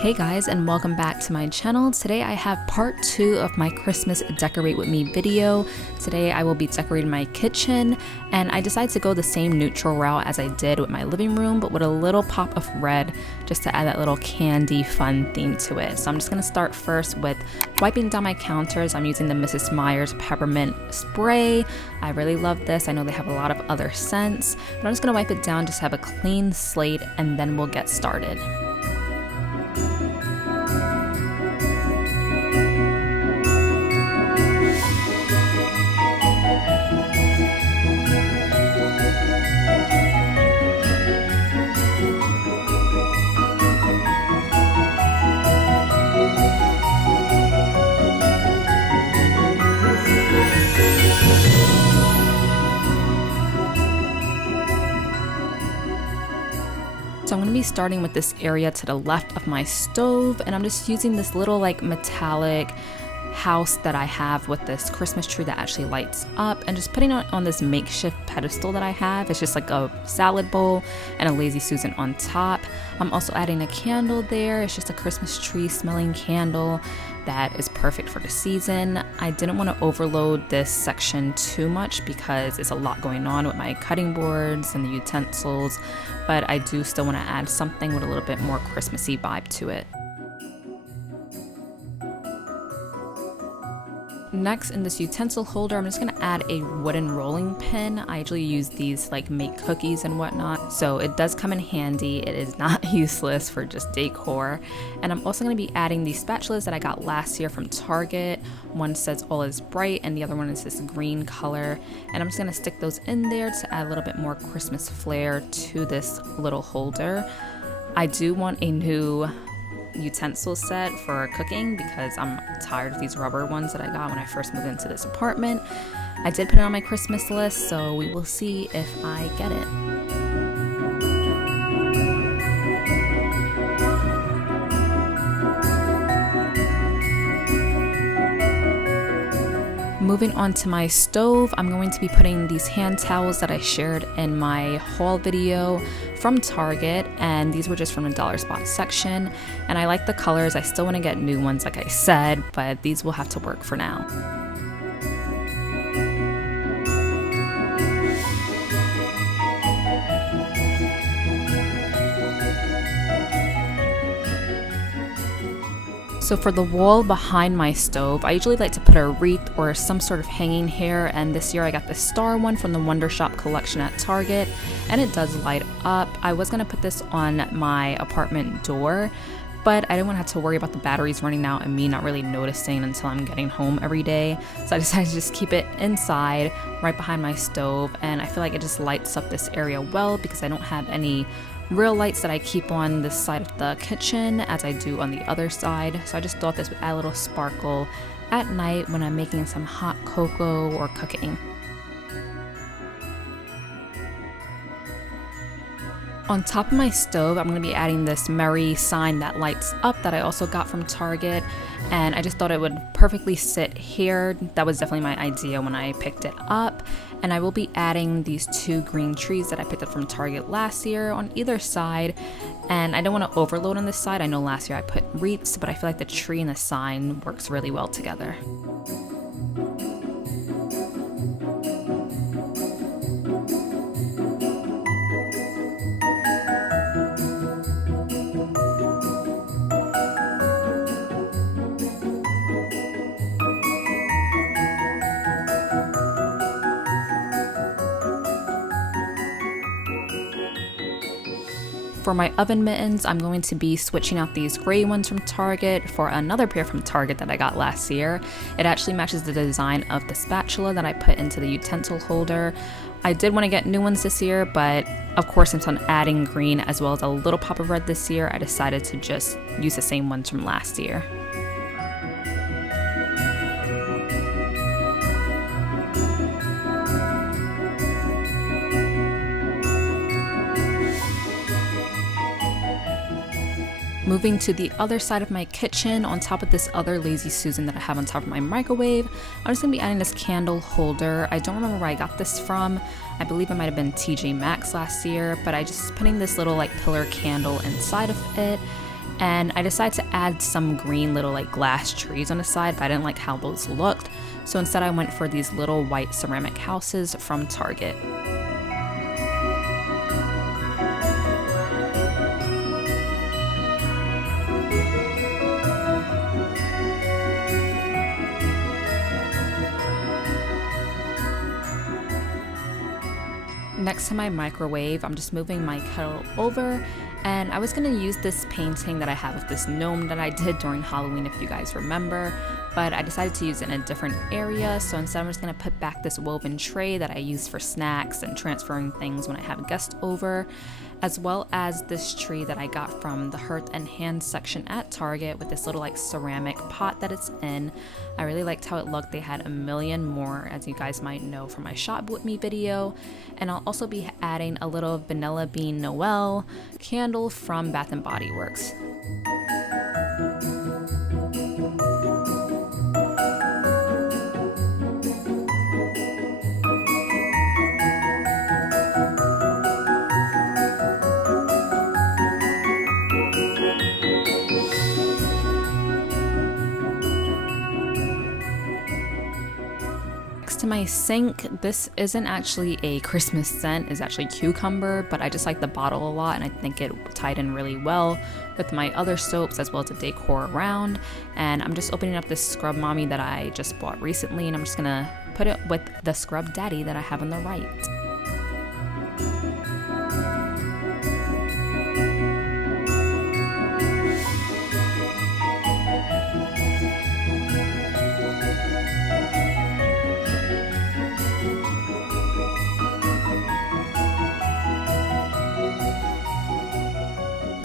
Hey guys, and welcome back to my channel. Today I have part 2 of my Christmas decorate with me video. Today I will be decorating my kitchen, and I decided to go the same neutral route as I did with my living room, but with a little pop of red just to add that little candy fun theme to it. So I'm just going to start first with wiping down my counters. I'm using the Mrs. Meyer's peppermint spray. I really love this. I know they have a lot of other scents, but I'm just going to wipe it down just to have a clean slate, and then we'll get started. So I'm going to be starting with this area to the left of my stove, and I'm just using this little like metallic house that I have with this Christmas tree that actually lights up, and just putting it on this makeshift pedestal that I have. It's just like a salad bowl and a Lazy Susan on top. I'm also adding a candle there. It's just a Christmas tree smelling candle that is perfect for the season. I didn't want to overload this section too much because it's a lot going on with my cutting boards and the utensils, but I do still want to add something with a little bit more Christmassy vibe to it. Next, in this utensil holder, I'm just going to add a wooden rolling pin. I usually use these like make cookies and whatnot, so it does come in handy. It is not useless for just decor. And I'm also going to be adding these spatulas that I got last year from Target. One says all is bright and the other one is this green color, and I'm just going to stick those in there to add a little bit more Christmas flair to this little holder. I do want a new utensil set for cooking because I'm tired of these rubber ones that I got when I first moved into this apartment. I did put it on my Christmas list, so we will see if I get it. Moving on to my stove, I'm going to be putting these hand towels that I shared in my haul video from Target, and these were just from the dollar spot section, and I like the colors. I still want to get new ones like I said, but these will have to work for now. So for the wall behind my stove, I usually like to put a wreath or some sort of hanging hair, and this year I got the star one from the Wonder Shop collection at Target, and it does light up. I was going to put this on my apartment door, but I didn't want to have to worry about the batteries running out and me not really noticing until I'm getting home every day. So I decided to just keep it inside, right behind my stove, and I feel like it just lights up this area well because I don't have any real lights that I keep on this side of the kitchen as I do on the other side. So I just thought this would add a little sparkle at night when I'm making some hot cocoa or cooking. On top of my stove, I'm going to be adding this Merry sign that lights up that I also got from Target, and I just thought it would perfectly sit here. That was definitely my idea when I picked it up. And I will be adding these 2 green trees that I picked up from Target last year on either side, and I don't want to overload on this side. I know last year I put wreaths, but I feel like the tree and the sign works really well together. For my oven mittens, I'm going to be switching out these gray ones from Target for another pair from Target that I got last year. It actually matches the design of the spatula that I put into the utensil holder. I did want to get new ones this year, but of course, since I'm adding green as well as a little pop of red this year, I decided to just use the same ones from last year. Moving to the other side of my kitchen, on top of this other Lazy Susan that I have on top of my microwave, I'm just going to be adding this candle holder. I don't remember where I got this from. I believe it might have been TJ Maxx last year, but I just putting this little like pillar candle inside of it. And I decided to add some green little like glass trees on the side, but I didn't like how those looked. So instead I went for these little white ceramic houses from Target. Next to my microwave, I'm just moving my kettle over, and I was going to use this painting that I have of this gnome that I did during Halloween, if you guys remember, but I decided to use it in a different area. So instead I'm just going to put back this woven tray that I use for snacks and transferring things when I have guests over, as well as this tree that I got from the Hearth and Hand section at Target with this little like ceramic pot that it's in. I really liked how it looked. They had a million more, as you guys might know from my Shop With Me video. And I'll also be adding a little Vanilla Bean Noel candle from Bath & Body Works. To my sink, this isn't actually a Christmas scent, it's actually cucumber, but I just like the bottle a lot and I think it tied in really well with my other soaps as well as the Decor around. And I'm just opening up this Scrub Mommy that I just bought recently, and I'm just gonna put it with the Scrub Daddy that I have on the right.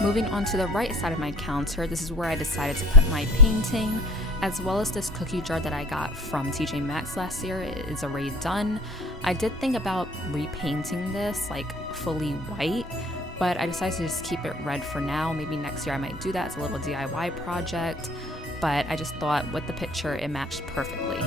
Moving on to the right side of my counter, this is where I decided to put my painting, as well as this cookie jar that I got from TJ Maxx last year. It is already done. I did think about repainting this like fully white, but I decided to just keep it red for now. Maybe next year I might do that as a little DIY project, but I just thought with the picture it matched perfectly.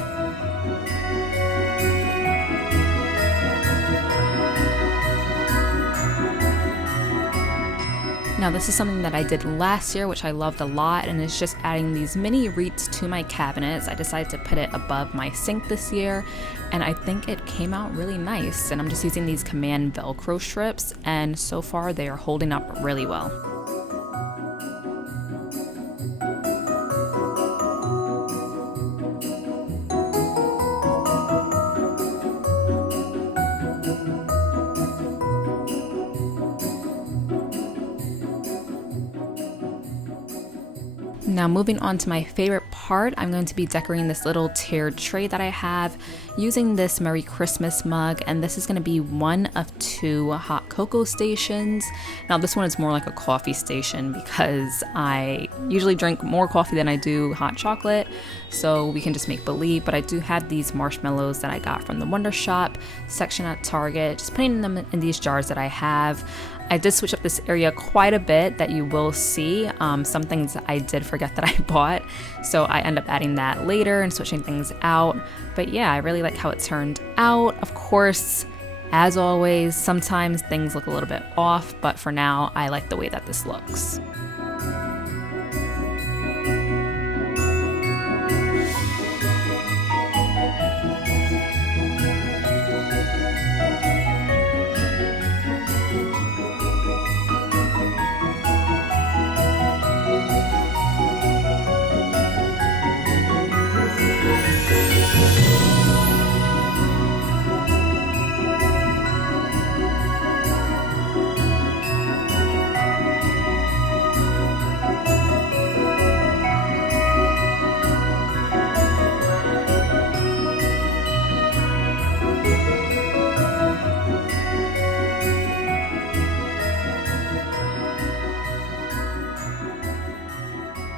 Now this is something that I did last year, which I loved a lot, and it's just adding these mini wreaths to my cabinets. I decided to put it above my sink this year, and I think it came out really nice. And I'm just using these Command Velcro strips, and so far they are holding up really well. Now moving on to my favorite part, I'm going to be decorating this little tiered tray that I have using this Merry Christmas mug, and this is going to be one of 2 hot cocoa stations. Now this one is more like a coffee station because I usually drink more coffee than I do hot chocolate, so we can just make believe, but I do have these marshmallows that I got from the Wonder Shop section at Target, just putting them in these jars that I have. I did switch up this area quite a bit that you will see. Some things that I did forget that I bought, so I end up adding that later and switching things out. But yeah, I really like how it turned out. Of course, as always, sometimes things look a little bit off, but for now, I like the way that this looks.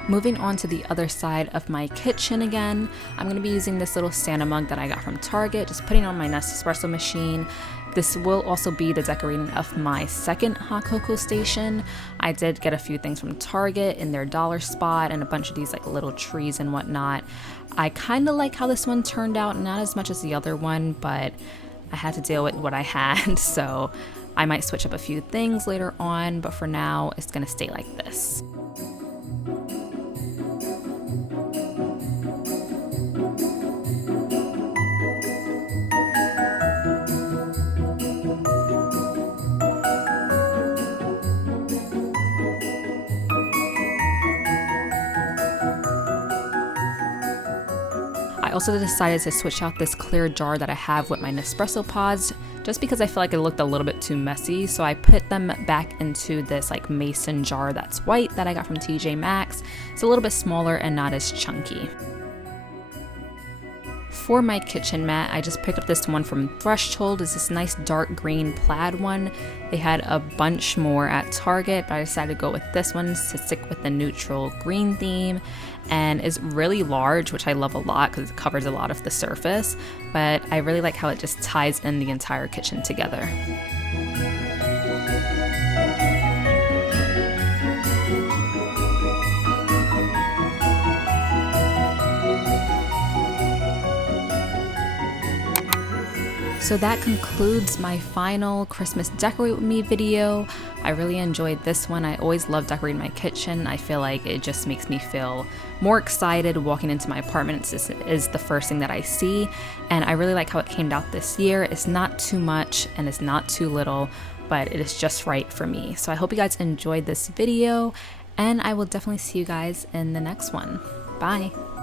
Moving on to the other side of my kitchen again, I'm going to be using this little Santa mug that I got from Target, just putting it on my Nespresso machine. This will also be the decorating of my second hot cocoa station. I did get a few things from Target in their dollar spot and a bunch of these like little trees and whatnot. I kind of like how this one turned out, not as much as the other one, but I had to deal with what I had, so I might switch up a few things later on, but for now it's going to stay like this. I also decided to switch out this clear jar that I have with my Nespresso pods just because I feel like it looked a little bit too messy, so I put them back into this like mason jar that's white that I got from TJ Maxx. It's a little bit smaller and not as chunky. For my kitchen mat, I just picked up this one from Threshold. It's this nice dark green plaid one. They had a bunch more at Target, but I decided to go with this one to stick with the neutral green theme. And it's really large, which I love a lot because it covers a lot of the surface, but I really like how it just ties in the entire kitchen together. So that concludes my final Christmas Decorate With Me video. I really enjoyed this one. I always love decorating my kitchen. I feel like it just makes me feel more excited walking into my apartment. This is the first thing that I see, and I really like how it came out this year. It's not too much and it's not too little, but it is just right for me. So I hope you guys enjoyed this video, and I will definitely see you guys in the next one. Bye!